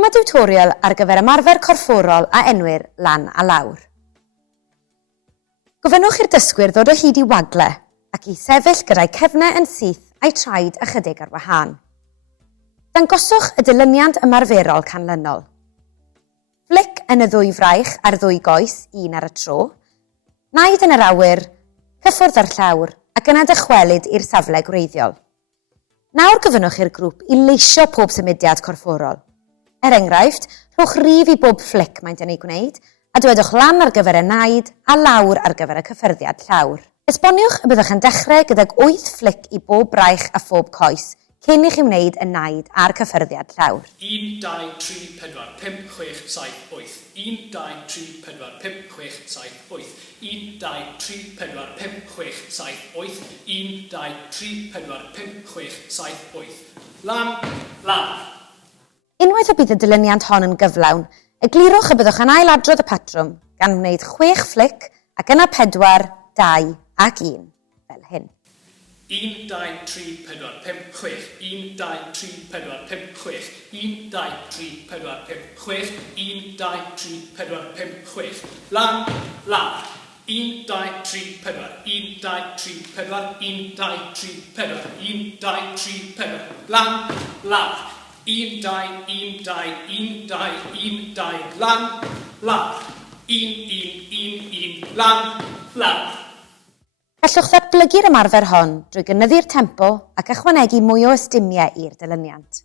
Dyma tiwtorial ar gyfer ymarfer corfforol a enwyr lan a lawr. Gofynnwch i'r dysgwyr ddod o hyd i wagle ac i sefyll gyda'i cefnau yn syth a'i traed ychydig ar wahân. Dangoswch y dilyniant ymarferol canlynol. Flic yn y ddwy fraich a'r ddwy goes, un ar y tro. Naid yn yr awyr, cyffwrdd ar llawr ac yna dychwelyd i'r safle gwreiddiol. Nawr gyfynnwch i'r grŵp i leisio pob symudiad corfforol. Enghraifft, rhowch rif i bob flic maent yn ei gwneud a dywedwch lan ar gyfer y naid a lawr ar gyfer y cyffyrddiad llawr. Esboniwch y byddwch yn dechrau gydag 8 flic i bob braich a phob coes cyn i chi wneud y naid a'r cyffyrddiad llawr. 1, 2, 3, 4, 5, 6, 7, 8. 1, 2, 3, 4, 5, 6, 7, 8. 1, 2, 3, 4, 5, 6, 7, 8. 1, 2, 3, 4, 5, 6, 7, 8. Lan, lan. Unwaith y bydd y dilyniant hon yn gyflawn, eglurwch y byddwch yn ailadrodd y patrwm gan wneud 6 flic ac yna 4, 2 ac 1, fel hyn. 1, 2, 3, 4, 5, 6. 1, 2, 3, 4, 5, 6. 1, 2, 3, 4, 5, 6. 1, 2, 3, 4, 5, 6. Lan, lan. 1, 2, 3, 4. 1, 2, 3, 4. 1, 2, 3, 4. 1, 2, 3, 4. Lan, lan. 1, 2, 1, 2, 1, 2, 1, 2. Lan, lan. 1, 1, 1, 1. Lan, lan. Gallwch ddatblygu'r ymarfer hon drwy gynyddu'r tempo ac ychwanegu mwy o ystimiau i'r dilyniant.